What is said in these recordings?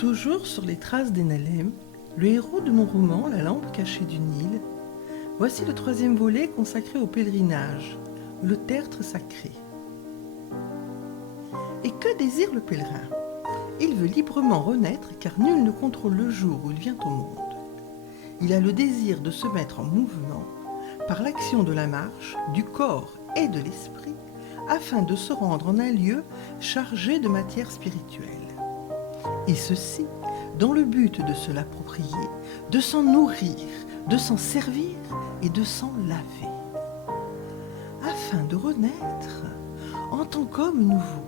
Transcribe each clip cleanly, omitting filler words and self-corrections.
Toujours sur les traces d'Enalem, le héros de mon roman La lampe cachée du Nil, voici le troisième volet consacré au pèlerinage, le tertre sacré. Et que désire le pèlerin? Il veut librement renaître car nul ne contrôle le jour où il vient au monde. Il a le désir de se mettre en mouvement par l'action de la marche, du corps et de l'esprit afin de se rendre en un lieu chargé de matière spirituelle. Et ceci dans le but de se l'approprier, de s'en nourrir, de s'en servir et de s'en laver, afin de renaître en tant qu'homme nouveau,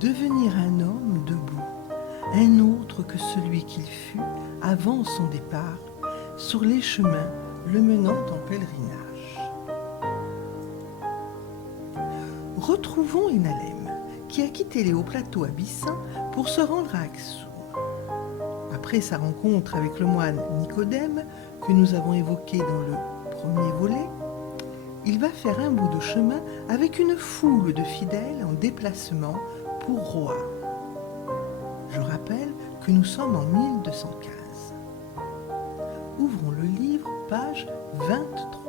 devenir un homme debout, un autre que celui qu'il fut avant son départ sur les chemins le menant en pèlerinage. Retrouvons Enalem, qui a quitté les hauts plateaux abyssins pour se rendre à Axoum. Après sa rencontre avec le moine Nicodème, que nous avons évoqué dans le premier volet, il va faire un bout de chemin avec une foule de fidèles en déplacement pour Roa. Je rappelle que nous sommes en 1215. Ouvrons le livre, page 23.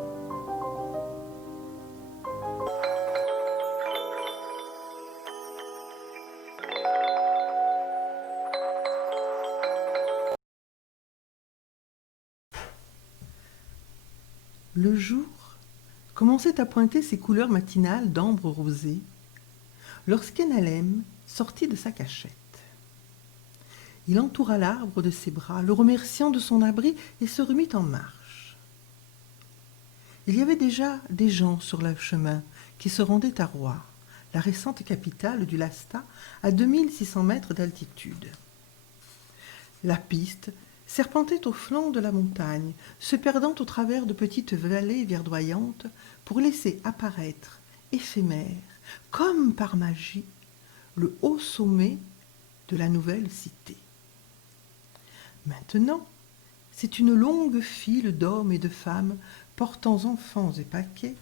Le jour commençait à pointer ses couleurs matinales d'ambre rosé lorsqu'Enalem sortit de sa cachette. Il entoura l'arbre de ses bras, le remerciant de son abri, et se remit en marche. Il y avait déjà des gens sur le chemin qui se rendaient à Roa, la récente capitale du Lasta, à 2600 mètres d'altitude. La piste serpentait au flanc de la montagne, se perdant au travers de petites vallées verdoyantes pour laisser apparaître, éphémère, comme par magie, le haut sommet de la nouvelle cité. Maintenant, c'est une longue file d'hommes et de femmes portant enfants et paquets,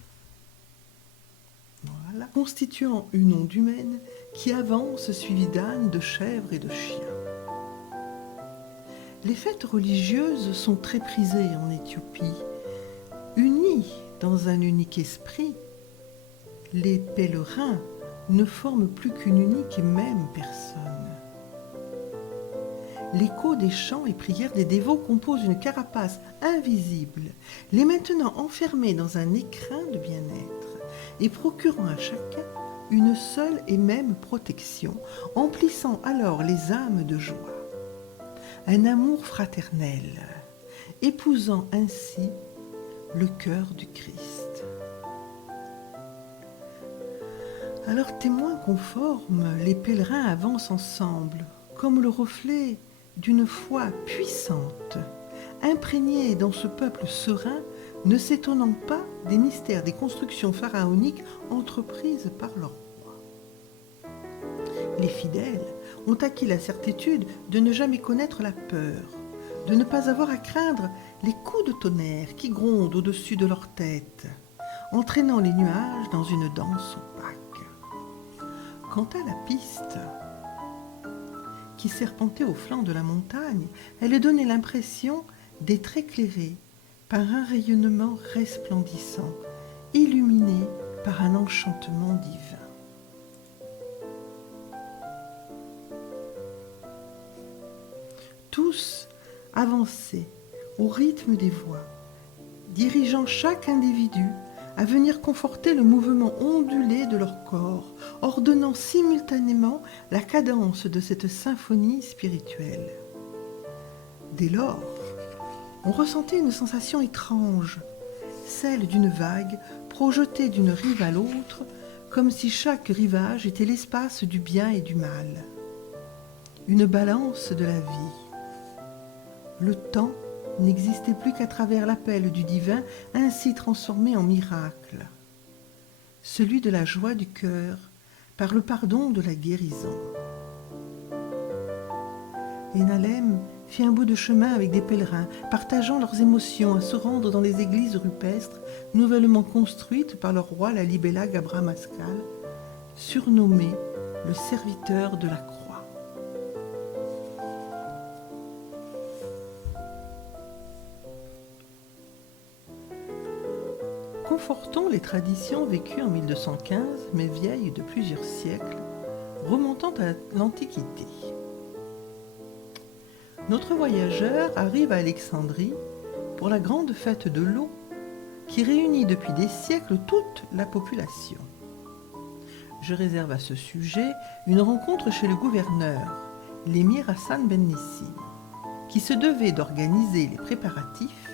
voilà, constituant une onde humaine qui avance suivie d'ânes, de chèvres et de chiens. Les fêtes religieuses sont très prisées en Éthiopie. Unis dans un unique esprit, les pèlerins ne forment plus qu'une unique et même personne. L'écho des chants et prières des dévots compose une carapace invisible, les maintenant enfermés dans un écrin de bien-être et procurant à chacun une seule et même protection, emplissant alors les âmes de joie. Un amour fraternel, épousant ainsi le cœur du Christ. Alors, témoins conformes, les pèlerins avancent ensemble, comme le reflet d'une foi puissante, imprégnée dans ce peuple serein, ne s'étonnant pas des mystères des constructions pharaoniques entreprises par leur roi. Les fidèles ont acquis la certitude de ne jamais connaître la peur, de ne pas avoir à craindre les coups de tonnerre qui grondent au-dessus de leur tête, entraînant les nuages dans une danse opaque. Quant à la piste, qui serpentait au flanc de la montagne, elle donnait l'impression d'être éclairée par un rayonnement resplendissant, illuminée par un enchantement divin. Tous avançaient au rythme des voix, dirigeant chaque individu à venir conforter le mouvement ondulé de leur corps, ordonnant simultanément la cadence de cette symphonie spirituelle. Dès lors, on ressentait une sensation étrange, celle d'une vague projetée d'une rive à l'autre, comme si chaque rivage était l'espace du bien et du mal. Une balance de la vie. Le temps n'existait plus qu'à travers l'appel du divin, ainsi transformé en miracle. Celui de la joie du cœur, par le pardon de la guérison. Enalem fit un bout de chemin avec des pèlerins, partageant leurs émotions à se rendre dans les églises rupestres nouvellement construites par le roi Lalibela Gabra-Maskal, surnommé le serviteur de la croix. confortons les traditions vécues en 1215, mais vieilles de plusieurs siècles, remontant à l'Antiquité. Notre voyageur arrive à Alexandrie pour la grande fête de l'eau qui réunit depuis des siècles toute la population. Je réserve à ce sujet une rencontre chez le gouverneur, l'émir Hassan Ben Nissim, qui se devait d'organiser les préparatifs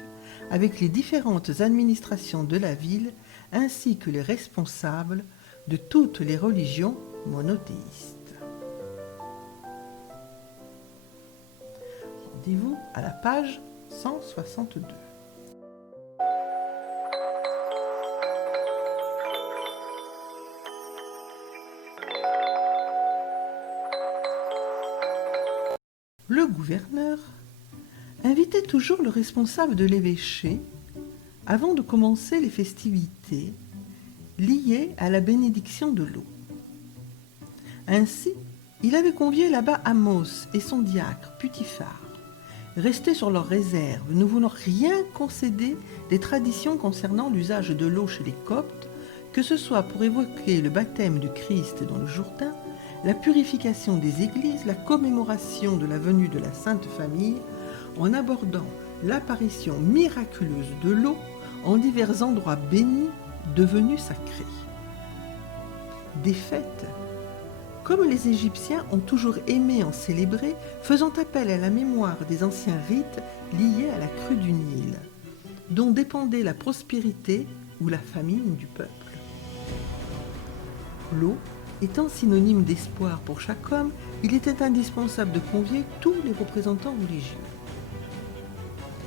avec les différentes administrations de la ville ainsi que les responsables de toutes les religions monothéistes. Rendez-vous à la page 162. Le gouverneur invitait toujours le responsable de l'évêché avant de commencer les festivités liées à la bénédiction de l'eau. Ainsi, il avait convié là-bas Amos et son diacre Putiphar, restés sur leur réserve, ne voulant rien concéder des traditions concernant l'usage de l'eau chez les Coptes, que ce soit pour évoquer le baptême du Christ dans le Jourdain, la purification des églises, la commémoration de la venue de la Sainte Famille, en abordant l'apparition miraculeuse de l'eau en divers endroits bénis devenus sacrés. Des fêtes, comme les Égyptiens ont toujours aimé en célébrer, faisant appel à la mémoire des anciens rites liés à la crue du Nil, dont dépendait la prospérité ou la famine du peuple. L'eau étant synonyme d'espoir pour chaque homme, il était indispensable de convier tous les représentants religieux.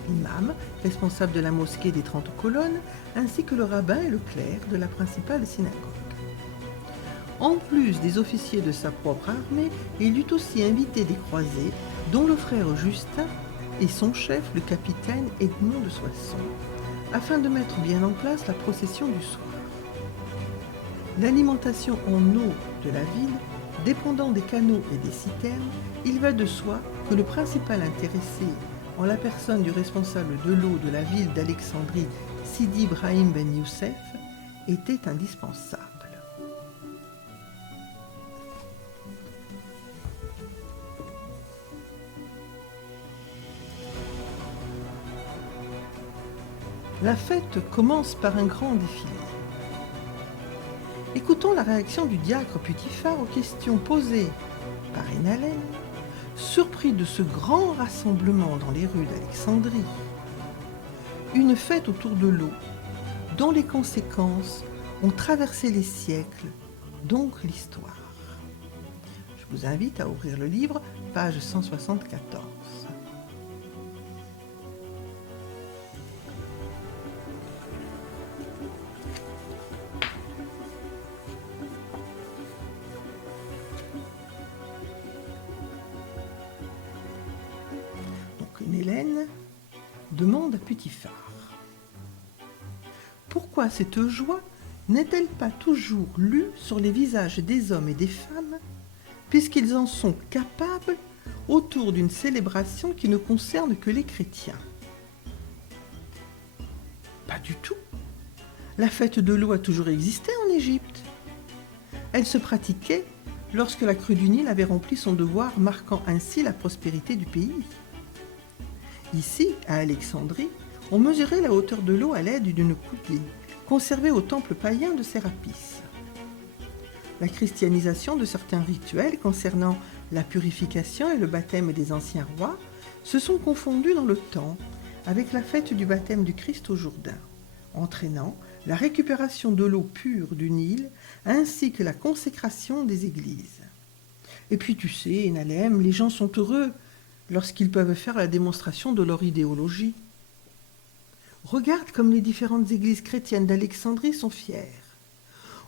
L'imam, responsable de la mosquée des 30 colonnes, ainsi que le rabbin et le clerc de la principale synagogue. En plus des officiers de sa propre armée, il eut aussi invité des croisés, dont le frère Justin et son chef, le capitaine Edmond de Soissons, afin de mettre bien en place la procession du soir. L'alimentation en eau de la ville, dépendant des canaux et des citernes, il va de soi que le principal intéressé, en la personne du responsable de l'eau de la ville d'Alexandrie, Sidi Ibrahim Ben Youssef, était indispensable. La fête commence par un grand défilé. Écoutons la réaction du diacre Putiphar aux questions posées par Enalem, surpris de ce grand rassemblement dans les rues d'Alexandrie. Une fête autour de l'eau, dont les conséquences ont traversé les siècles, donc l'histoire. Je vous invite à ouvrir le livre, page 174. Hélène demande à Putiphar: pourquoi cette joie n'est-elle pas toujours lue sur les visages des hommes et des femmes, puisqu'ils en sont capables autour d'une célébration qui ne concerne que les chrétiens? Pas du tout. La fête de l'eau a toujours existé en Égypte. Elle se pratiquait lorsque la crue du Nil avait rempli son devoir, marquant ainsi la prospérité du pays. Ici, à Alexandrie, on mesurait la hauteur de l'eau à l'aide d'une coudée, conservée au temple païen de Sérapis. La christianisation de certains rituels concernant la purification et le baptême des anciens rois se sont confondus dans le temps avec la fête du baptême du Christ au Jourdain, entraînant la récupération de l'eau pure du Nil ainsi que la consécration des églises. Et puis tu sais, Enalem, les gens sont heureux lorsqu'ils peuvent faire la démonstration de leur idéologie. Regarde comme les différentes églises chrétiennes d'Alexandrie sont fières.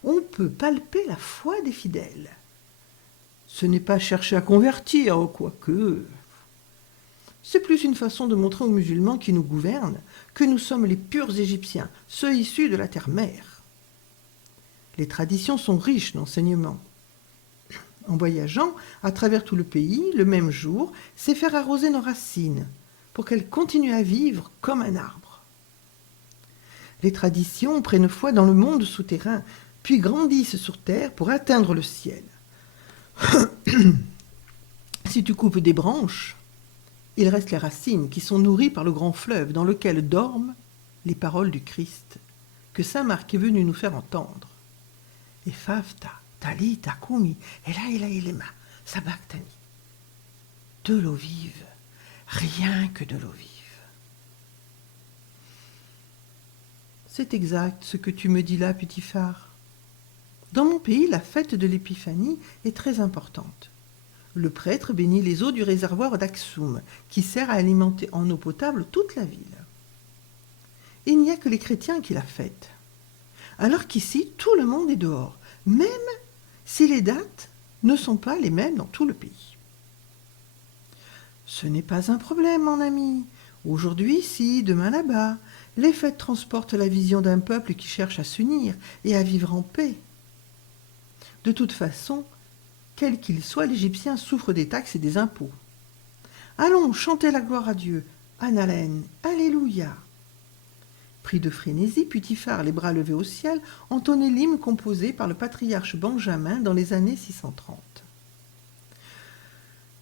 On peut palper la foi des fidèles. Ce n'est pas chercher à convertir, quoique. C'est plus une façon de montrer aux musulmans qui nous gouvernent que nous sommes les purs Égyptiens, ceux issus de la terre-mère. Les traditions sont riches d'enseignements. En voyageant à travers tout le pays, le même jour, c'est faire arroser nos racines pour qu'elles continuent à vivre comme un arbre. Les traditions prennent foi dans le monde souterrain, puis grandissent sur terre pour atteindre le ciel. Si tu coupes des branches, il reste les racines qui sont nourries par le grand fleuve dans lequel dorment les paroles du Christ que saint Marc est venu nous faire entendre. Et Ephaphatha, talita kumi, ela ilema, sabachthani. De l'eau vive, rien que de l'eau vive. C'est exact ce que tu me dis là, Putiphar. Dans mon pays, la fête de l'Épiphanie est très importante. Le prêtre bénit les eaux du réservoir d'Axum, qui sert à alimenter en eau potable toute la ville. Il n'y a que les chrétiens qui la fêtent. Alors qu'ici, tout le monde est dehors, même si les dates ne sont pas les mêmes dans tout le pays. Ce n'est pas un problème, mon ami. Aujourd'hui ici, demain là-bas, les fêtes transportent la vision d'un peuple qui cherche à s'unir et à vivre en paix. De toute façon, quel qu'il soit, l'Égyptien souffre des taxes et des impôts. Allons, chantez la gloire à Dieu. Annalen, Alléluia. Pris de frénésie, Putiphar, les bras levés au ciel, entonnait l'hymne composé par le patriarche Benjamin dans les années 630.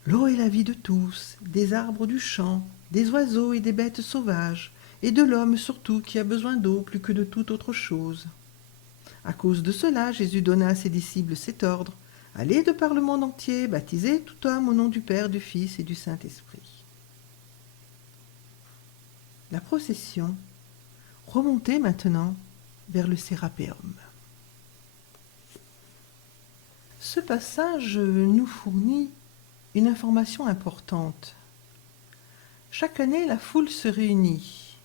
L'eau est la vie de tous, des arbres du champ, des oiseaux et des bêtes sauvages, et de l'homme surtout qui a besoin d'eau plus que de toute autre chose. À cause de cela, Jésus donna à ses disciples cet ordre: allez de par le monde entier, baptisez tout homme au nom du Père, du Fils et du Saint-Esprit. La procession remontait maintenant vers le Sérapéum. Ce passage nous fournit une information importante. Chaque année, la foule se réunit.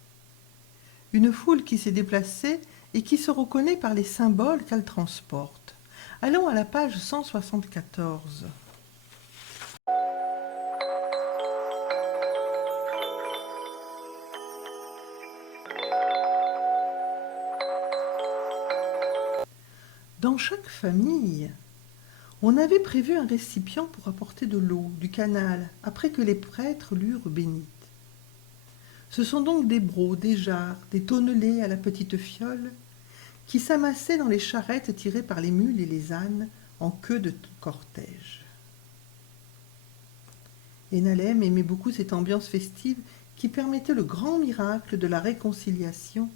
Une foule qui s'est déplacée et qui se reconnaît par les symboles qu'elle transporte. Allons à la page 174. Dans chaque famille, on avait prévu un récipient pour apporter de l'eau du canal après que les prêtres l'eurent bénite. Ce sont donc des brocs, des jarres, des tonnelets à la petite fiole qui s'amassaient dans les charrettes tirées par les mules et les ânes en queue de cortège. Enalem aimait beaucoup cette ambiance festive qui permettait le grand miracle de la réconciliation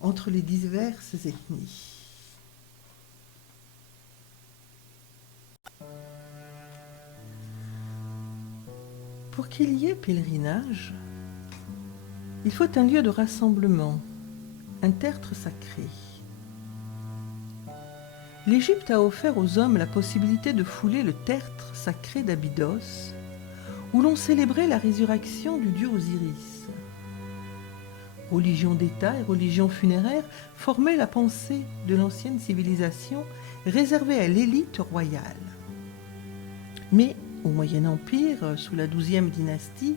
entre les diverses ethnies. Pour qu'il y ait pèlerinage, il faut un lieu de rassemblement, un tertre sacré. L'Égypte a offert aux hommes la possibilité de fouler le tertre sacré d'Abydos, où l'on célébrait la résurrection du dieu Osiris. Religion d'État et religion funéraire formaient la pensée de l'ancienne civilisation réservée à l'élite royale. Mais au Moyen Empire, sous la 12e dynastie,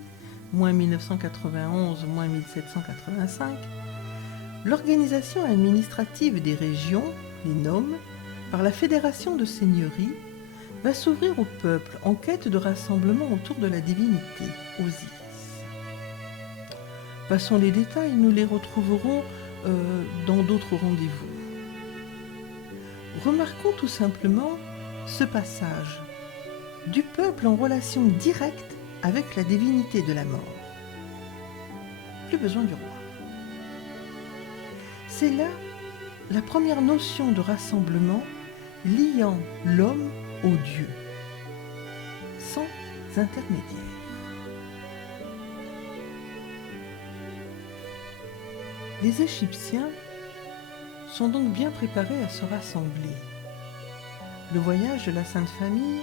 moins 1991, moins 1785, l'organisation administrative des régions, les noms, par la fédération de seigneuries, va s'ouvrir au peuple en quête de rassemblement autour de la divinité, Osiris. Passons les détails, nous les retrouverons dans d'autres rendez-vous. Remarquons tout simplement ce passage du peuple en relation directe avec la divinité de la mort. Plus besoin du roi. C'est là la première notion de rassemblement liant l'homme au Dieu, sans intermédiaire. Les Égyptiens sont donc bien préparés à se rassembler. Le voyage de la Sainte Famille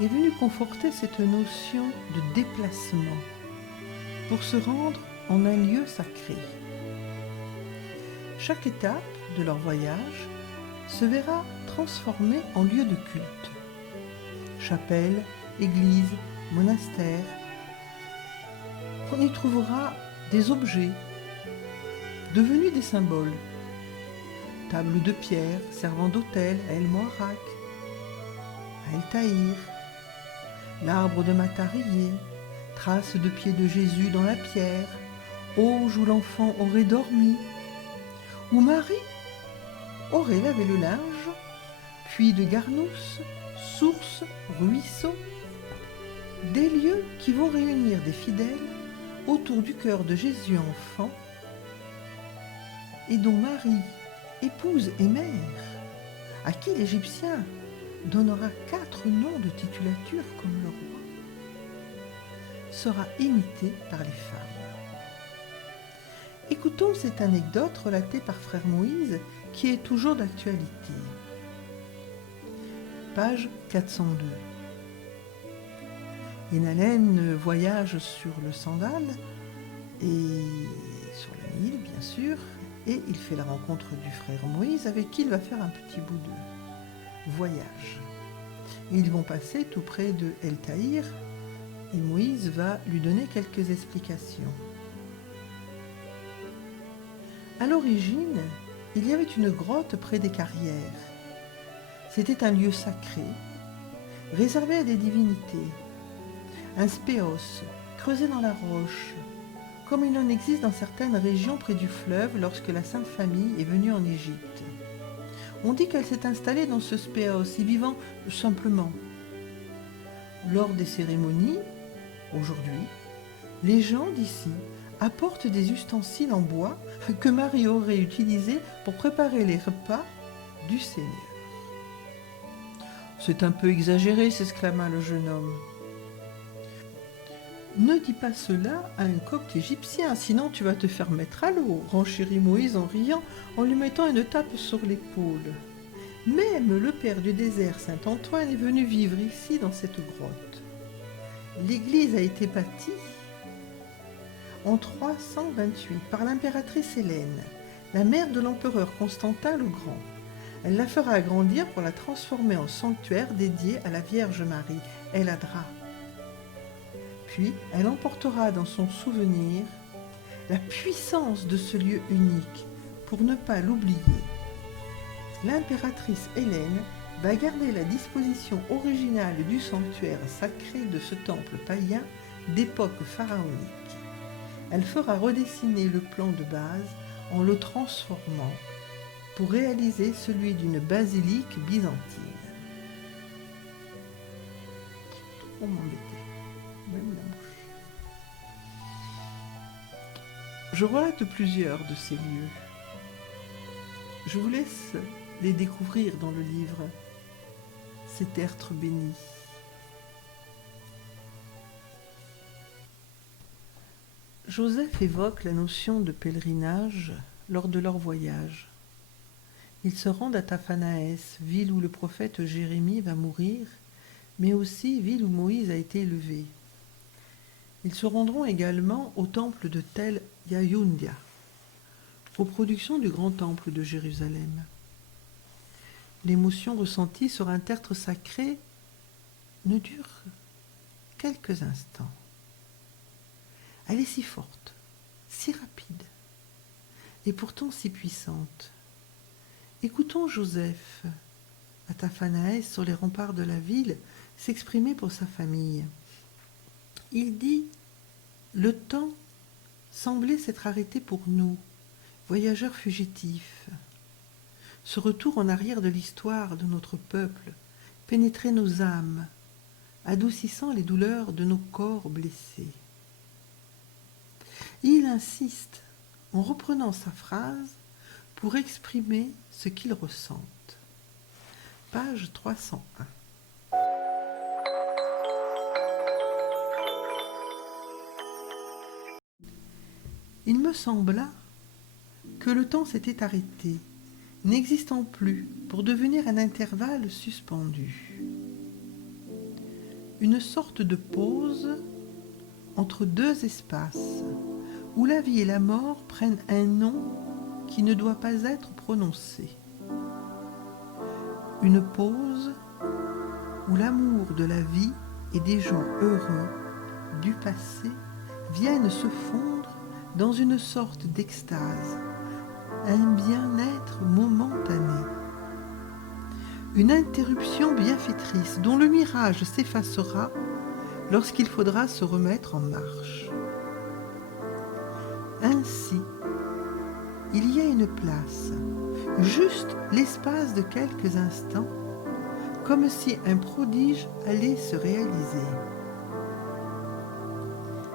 est venu conforter cette notion de déplacement pour se rendre en un lieu sacré. Chaque étape de leur voyage se verra transformée en lieu de culte. Chapelle, église, monastère. On y trouvera des objets devenus des symboles. Table de pierre servant d'autel à El Moharak, à El Tahir, l'arbre de Matarié, traces de pieds de Jésus dans la pierre, auge où l'enfant aurait dormi, où Marie aurait lavé le linge, puis de Garnousses, sources, ruisseaux, des lieux qui vont réunir des fidèles autour du cœur de Jésus enfant et dont Marie, épouse et mère, à qui l'Égyptien donnera 4 noms de titulature comme le roi, sera imité par les femmes. Écoutons cette anecdote relatée par frère Moïse qui est toujours d'actualité. Page 402. Yenalen voyage sur le Sandal et sur le Nil, bien sûr, et il fait la rencontre du frère Moïse avec qui il va faire un petit bout de voyage. Ils vont passer tout près de El Taïr et Moïse va lui donner quelques explications. À l'origine, il y avait une grotte près des carrières. C'était un lieu sacré, réservé à des divinités. Un spéos, creusé dans la roche, comme il en existe dans certaines régions près du fleuve lorsque la Sainte Famille est venue en Égypte. On dit qu'elle s'est installée dans ce spéos, y vivant simplement. Lors des cérémonies, aujourd'hui, les gens d'ici apportent des ustensiles en bois que Marie aurait utilisés pour préparer les repas du Seigneur. C'est un peu exagéré, s'exclama le jeune homme. Ne dis pas cela à un copte égyptien, sinon tu vas te faire mettre à l'eau, renchérit Moïse en riant, en lui mettant une tape sur l'épaule. Même le père du désert, saint Antoine, est venu vivre ici, dans cette grotte. L'église a été bâtie en 328 par l'impératrice Hélène, la mère de l'empereur Constantin le Grand. Elle la fera agrandir pour la transformer en sanctuaire dédié à la Vierge Marie, El Adra. Puis, elle emportera dans son souvenir la puissance de ce lieu unique pour ne pas l'oublier. L'impératrice Hélène va garder la disposition originale du sanctuaire sacré de ce temple païen d'époque pharaonique. Elle fera redessiner le plan de base en le transformant pour réaliser celui d'une basilique byzantine. On m'embêtait. Même la mouche. Je relate plusieurs de ces lieux. Je vous laisse les découvrir dans le livre Cet tertre béni. Joseph évoque la notion de pèlerinage lors de leur voyage. Ils se rendent à Taphanaès, ville où le prophète Jérémie va mourir, mais aussi ville où Moïse a été élevé. Ils se rendront également au temple de Tel Yaoundia, reproduction du grand temple de Jérusalem. L'émotion ressentie sur un tertre sacré ne dure quelques instants. Elle est si forte, si rapide, et pourtant si puissante. Écoutons Joseph, à Taphanaès, sur les remparts de la ville, s'exprimer pour sa famille. Il dit « Le temps semblait s'être arrêté pour nous, voyageurs fugitifs. Ce retour en arrière de l'histoire de notre peuple pénétrait nos âmes, adoucissant les douleurs de nos corps blessés. » Il insiste en reprenant sa phrase pour exprimer ce qu'il ressent. Page 301. Il me sembla que le temps s'était arrêté, n'existant plus, pour devenir un intervalle suspendu. Une sorte de pause entre deux espaces, où la vie et la mort prennent un nom qui ne doit pas être prononcé. Une pause où l'amour de la vie et des gens heureux du passé viennent se fondre dans une sorte d'extase, un bien-être momentané. Une interruption bienfaitrice dont le mirage s'effacera lorsqu'il faudra se remettre en marche. Ainsi, il y a une place, juste l'espace de quelques instants, comme si un prodige allait se réaliser.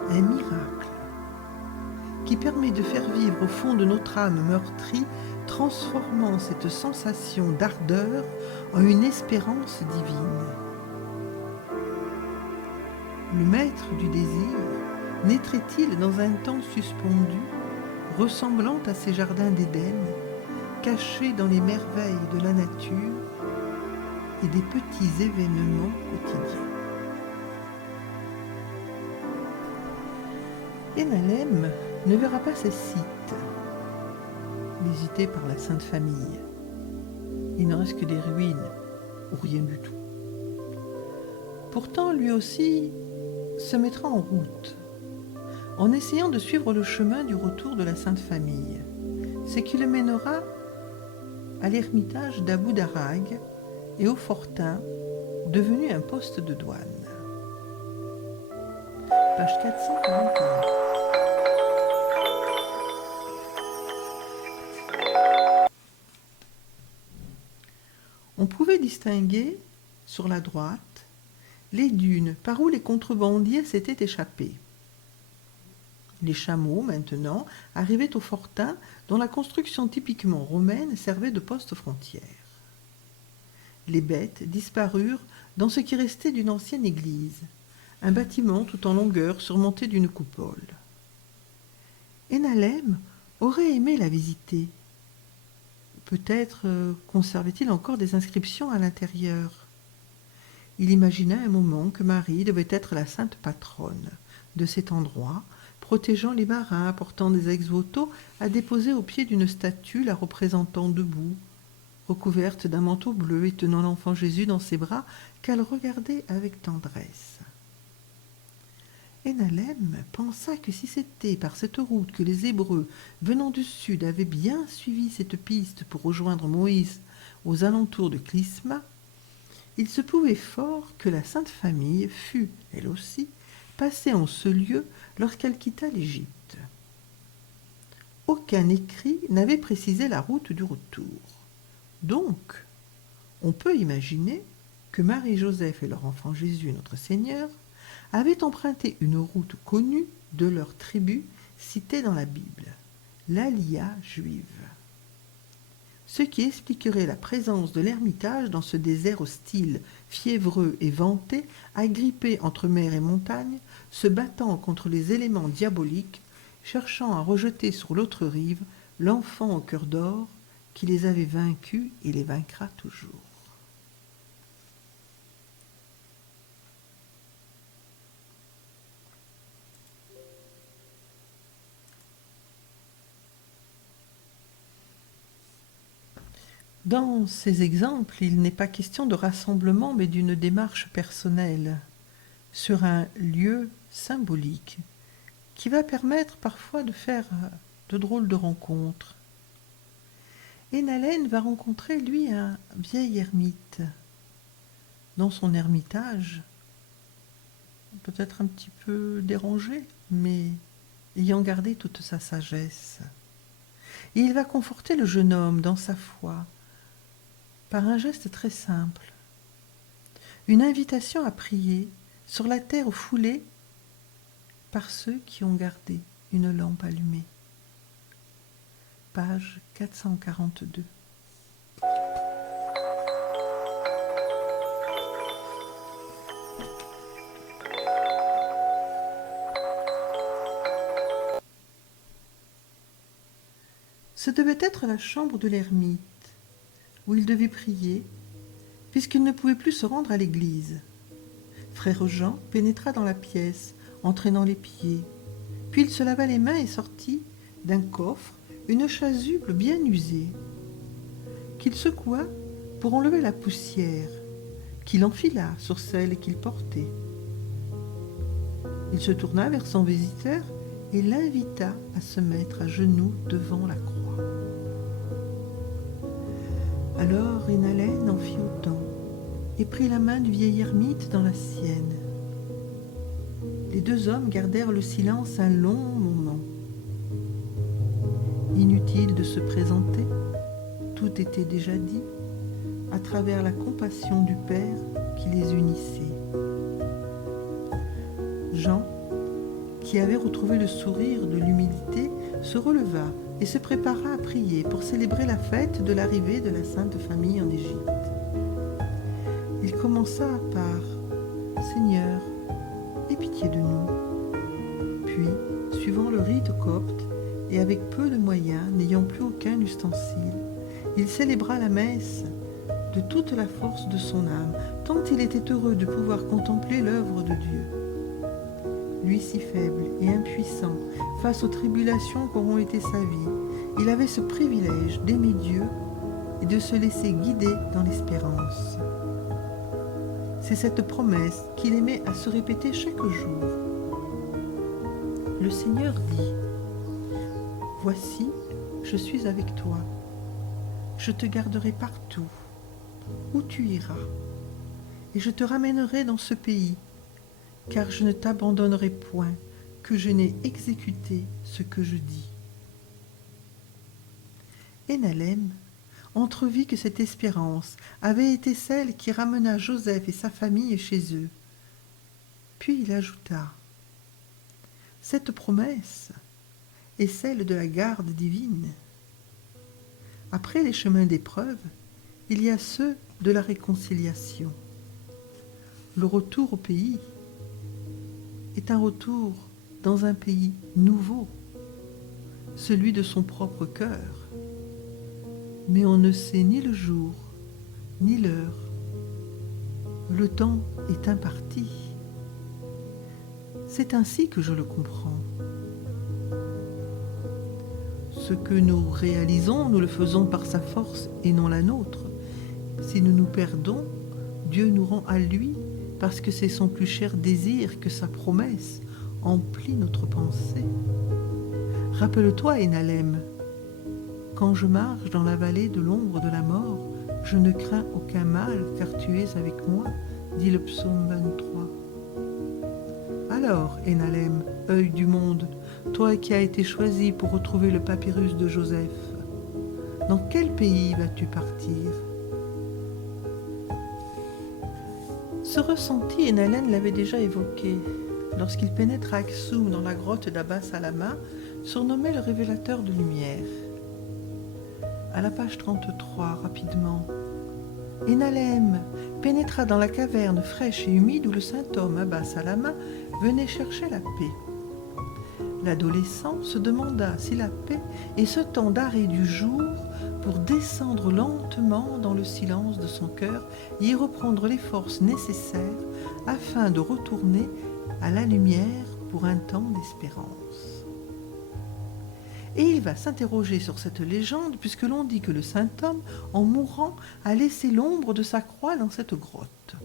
Un miracle qui permet de faire vivre au fond de notre âme meurtrie, transformant cette sensation d'ardeur en une espérance divine. Le maître du désir naîtrait-il dans un temps suspendu, ressemblant à ces jardins d'Éden, cachés dans les merveilles de la nature et des petits événements quotidiens. Enalem ne verra pas ces sites visités par la Sainte Famille. Il ne reste que des ruines ou rien du tout. Pourtant, lui aussi se mettra en route en essayant de suivre le chemin du retour de la Sainte Famille, ce qui le mènera à l'ermitage d'Abou Darrag et au fortin, devenu un poste de douane. Page 441. On pouvait distinguer, sur la droite, les dunes par où les contrebandiers s'étaient échappés. Les chameaux, maintenant, arrivaient au fortin dont la construction typiquement romaine servait de poste frontière. Les bêtes disparurent dans ce qui restait d'une ancienne église, un bâtiment tout en longueur surmonté d'une coupole. Enalem aurait aimé la visiter. Peut-être conservait-il encore des inscriptions à l'intérieur. Il imagina un moment que Marie devait être la sainte patronne de cet endroit, protégeant les marins, apportant des ex-voto à déposer au pied d'une statue la représentant debout, recouverte d'un manteau bleu et tenant l'enfant Jésus dans ses bras, qu'elle regardait avec tendresse. Enalem pensa que si c'était par cette route que les Hébreux, venant du sud, avaient bien suivi cette piste pour rejoindre Moïse aux alentours de Clysma, il se pouvait fort que la Sainte Famille fût, elle aussi, passée en ce lieu lorsqu'elle quitta l'Égypte. Aucun écrit n'avait précisé la route du retour. Donc, on peut imaginer que Marie-Joseph et leur enfant Jésus, notre Seigneur, avaient emprunté une route connue de leur tribu citée dans la Bible, l'Alia juive. Ce qui expliquerait la présence de l'ermitage dans ce désert hostile, fiévreux et venté, agrippé entre mer et montagne, se battant contre les éléments diaboliques, cherchant à rejeter sur l'autre rive l'enfant au cœur d'or qui les avait vaincus et les vaincra toujours. Dans ces exemples, il n'est pas question de rassemblement, mais d'une démarche personnelle sur un lieu symbolique qui va permettre parfois de faire de drôles de rencontres. Enalem va rencontrer, lui, un vieil ermite. Dans son ermitage, peut-être un petit peu dérangé, mais ayant gardé toute sa sagesse. Et il va conforter le jeune homme dans sa foi, par un geste très simple, une invitation à prier sur la terre foulée par ceux qui ont gardé une lampe allumée. Page 442. Ce devait être la chambre de l'ermite, où il devait prier, puisqu'il ne pouvait plus se rendre à l'église. Frère Jean pénétra dans la pièce, entraînant les pieds. Puis il se lava les mains et sortit d'un coffre une chasuble bien usée, qu'il secoua pour enlever la poussière, qu'il enfila sur celle qu'il portait. Il se tourna vers son visiteur et l'invita à se mettre à genoux devant la croix. Alors Enalem en fit autant et prit la main du vieil ermite dans la sienne. Les deux hommes gardèrent le silence un long moment. Inutile de se présenter, tout était déjà dit à travers la compassion du Père qui les unissait. Jean, qui avait retrouvé le sourire de l'humilité, se releva et se prépara à prier pour célébrer la fête de l'arrivée de la Sainte Famille en Égypte. Il commença par « Seigneur, aie pitié de nous ». Puis, suivant le rite copte et avec peu de moyens, n'ayant plus aucun ustensile, il célébra la messe de toute la force de son âme, tant il était heureux de pouvoir contempler l'œuvre de Dieu. Lui si faible et impuissant face aux tribulations qu'auront été sa vie, il avait ce privilège d'aimer Dieu et de se laisser guider dans l'espérance. C'est cette promesse qu'il aimait à se répéter chaque jour. Le Seigneur dit « Voici, je suis avec toi. Je te garderai partout, où tu iras, et je te ramènerai dans ce pays, car je ne t'abandonnerai point, que je n'ai exécuté ce que je dis. » Hénalem entrevit que cette espérance avait été celle qui ramena Joseph et sa famille chez eux. Puis il ajouta « Cette promesse est celle de la garde divine. Après les chemins d'épreuve, il y a ceux de la réconciliation. Le retour au pays est un retour dans un pays nouveau, celui de son propre cœur. Mais on ne sait ni le jour, ni l'heure. Le temps est imparti. C'est ainsi que je le comprends. Ce que nous réalisons, nous le faisons par sa force et non la nôtre. Si nous nous perdons, Dieu nous rend à lui parce que c'est son plus cher désir que sa promesse emplit notre pensée. Rappelle-toi, Hénalem, quand je marche dans la vallée de l'ombre de la mort, je ne crains aucun mal, car tu es avec moi, dit le psaume 23. Alors, Hénalem, œil du monde, toi qui as été choisi pour retrouver le papyrus de Joseph, dans quel pays vas-tu partir? Ce ressenti, Hénalem l'avait déjà évoqué lorsqu'il pénètre à Aksum dans la grotte d'Abba Salama, surnommé le révélateur de lumière. À la page 33, rapidement. Hénalem pénétra dans la caverne fraîche et humide où le saint homme Abba Salama venait chercher la paix. L'adolescent se demanda si la paix est ce temps d'arrêt du jour pour descendre lentement dans le silence de son cœur et y reprendre les forces nécessaires afin de retourner à la lumière pour un temps d'espérance. Et il va s'interroger sur cette légende puisque l'on dit que le saint homme, en mourant, a laissé l'ombre de sa croix dans cette grotte.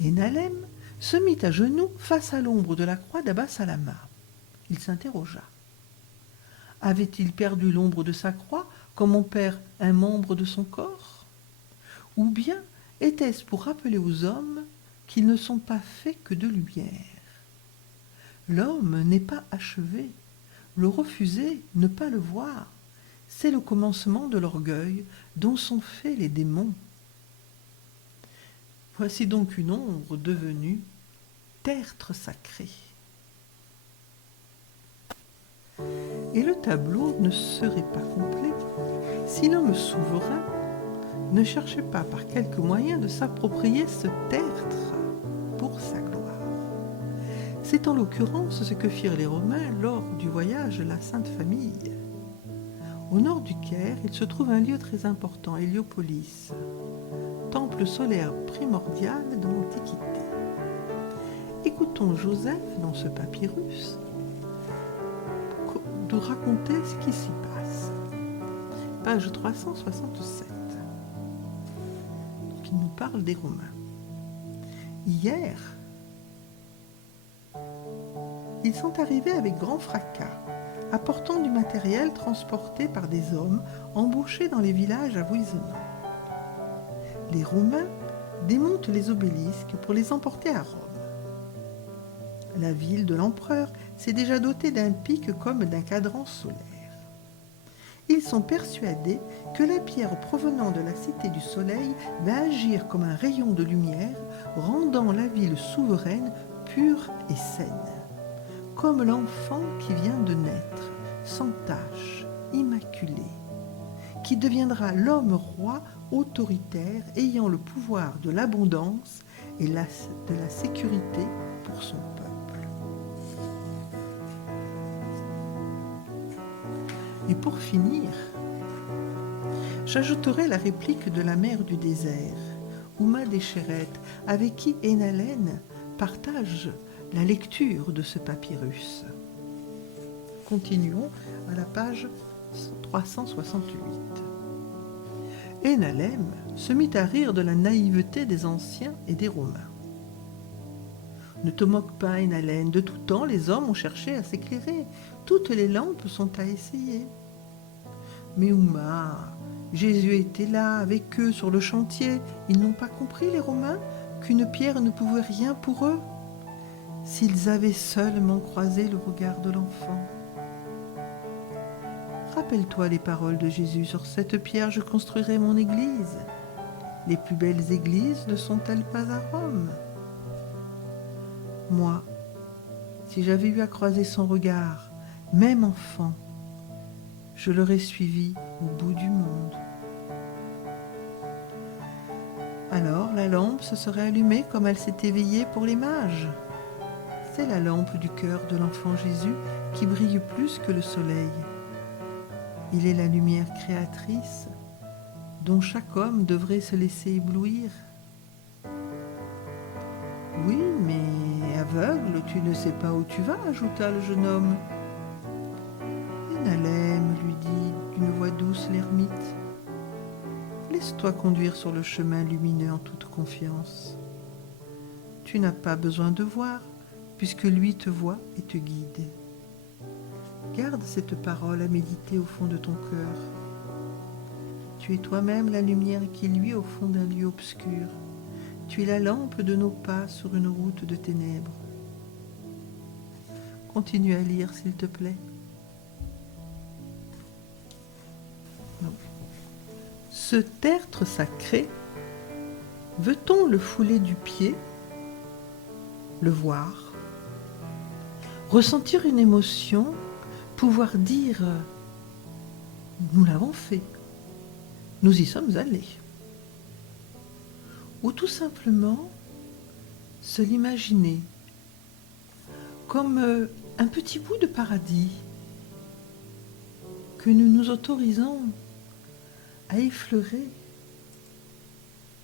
Hénalem se mit à genoux face à l'ombre de la croix d'Abba Salama. Il s'interrogea. Avait-il perdu l'ombre de sa croix comme on perd un membre de son corps? Ou bien était-ce pour rappeler aux hommes qu'ils ne sont pas faits que de lumière? L'homme n'est pas achevé. Le refuser, ne pas le voir, c'est le commencement de l'orgueil dont sont faits les démons. Voici donc une ombre devenue tertre sacré. Et le tableau ne serait pas complet si l'homme souverain ne cherchait pas par quelque moyen de s'approprier ce tertre pour sa gloire. C'est en l'occurrence ce que firent les Romains lors du voyage de la Sainte Famille. Au nord du Caire, il se trouve un lieu très important, Héliopolis, temple solaire primordial de l'Antiquité. Écoutons Joseph, dans ce papyrus, nous raconter ce qui s'y passe. Page 367. Qui nous parle des Romains. Hier, ils sont arrivés avec grand fracas, apportant du matériel transporté par des hommes embauchés dans les villages avoisinants. Les Romains démontent les obélisques pour les emporter à Rome. La ville de l'empereur s'est déjà dotée d'un pic comme d'un cadran solaire. Ils sont persuadés que la pierre provenant de la cité du soleil va agir comme un rayon de lumière, rendant la ville souveraine pure et saine, comme l'enfant qui vient de naître, sans tache, immaculé, qui deviendra l'homme roi autoritaire ayant le pouvoir de l'abondance et de la sécurité pour son peuple. Et pour finir, j'ajouterai la réplique de la mère du désert, Ouma Déchéret, avec qui Enalen partage la lecture de ce papyrus. Continuons à la page 368. Enalem se mit à rire de la naïveté des anciens et des Romains. Ne te moque pas, Enalem, de tout temps les hommes ont cherché à s'éclairer. Toutes les lampes sont à essayer. Mais Ouma, Jésus était là avec eux sur le chantier. Ils n'ont pas compris, les Romains, qu'une pierre ne pouvait rien pour eux, s'ils avaient seulement croisé le regard de l'enfant. Rappelle-toi les paroles de Jésus, sur cette pierre je construirai mon église. Les plus belles églises ne sont-elles pas à Rome? Moi, si j'avais eu à croiser son regard, même enfant, je l'aurais suivi au bout du monde. Alors la lampe se serait allumée comme elle s'est éveillée pour les mages. C'est la lampe du cœur de l'enfant Jésus qui brille plus que le soleil. Il est la lumière créatrice dont chaque homme devrait se laisser éblouir. Oui, mais aveugle, tu ne sais pas où tu vas, ajouta le jeune homme. Enalem, lui dit d'une voix douce l'ermite. Laisse-toi conduire sur le chemin lumineux en toute confiance. Tu n'as pas besoin de voir, puisque lui te voit et te guide. Garde cette parole à méditer au fond de ton cœur. Tu es toi-même la lumière qui luit au fond d'un lieu obscur. Tu es la lampe de nos pas sur une route de ténèbres. Continue à lire, s'il te plaît. Non. Ce tertre sacré, veut-on le fouler du pied, le voir, ressentir une émotion, pouvoir dire « nous l'avons fait, nous y sommes allés » ou tout simplement se l'imaginer comme un petit bout de paradis que nous nous autorisons à effleurer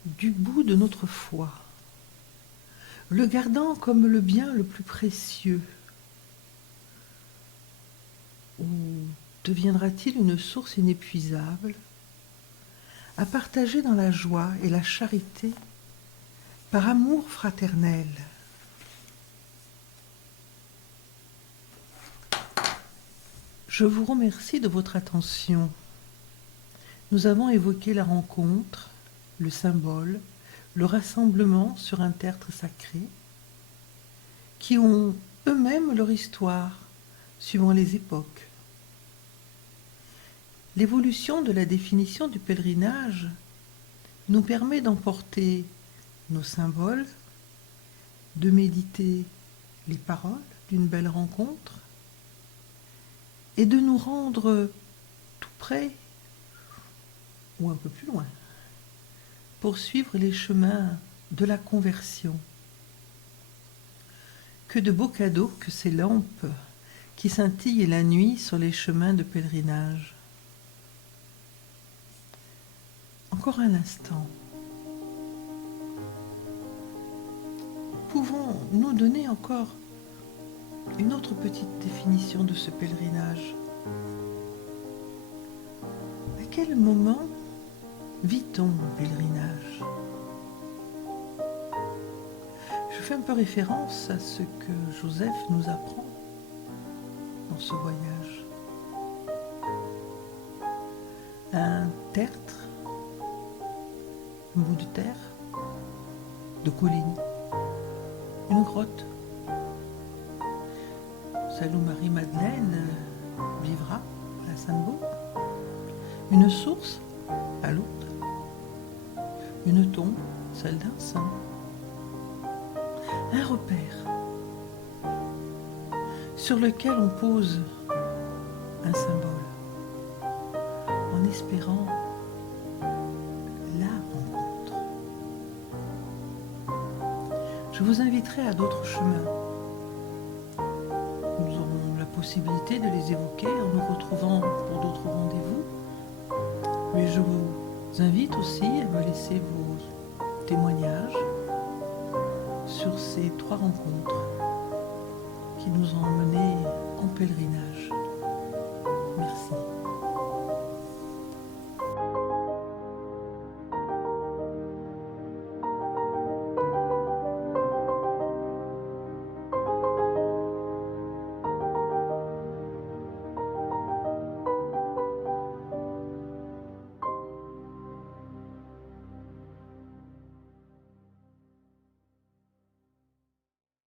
du bout de notre foi, le gardant comme le bien le plus précieux. Ou deviendra-t-il une source inépuisable à partager dans la joie et la charité par amour fraternel? Je vous remercie de votre attention. Nous avons évoqué la rencontre, le symbole, le rassemblement sur un tertre sacré, qui ont eux-mêmes leur histoire, suivant les époques. L'évolution de la définition du pèlerinage nous permet d'emporter nos symboles, de méditer les paroles d'une belle rencontre et de nous rendre tout près ou un peu plus loin pour suivre les chemins de la conversion. Que de beaux cadeaux que ces lampes qui scintillent la nuit sur les chemins de pèlerinage. Encore un instant. Pouvons-nous donner encore une autre petite définition de ce pèlerinage? À quel moment vit-on un pèlerinage? Je fais un peu référence à ce que Joseph nous apprend dans ce voyage. Un tertre, un bout de terre, de colline, une grotte, celle où Marie-Madeleine vivra, à la Sainte-Baume. Une source, à Lourdes. Une tombe, celle d'un saint. Un repère sur lequel on pose un symbole en espérant la rencontre. Je vous inviterai à d'autres chemins. Nous aurons la possibilité de les évoquer en nous retrouvant pour d'autres rendez-vous. Mais je vous invite aussi à me laisser vos témoignages sur ces 3 rencontres qui nous ont emmenés en pèlerinage.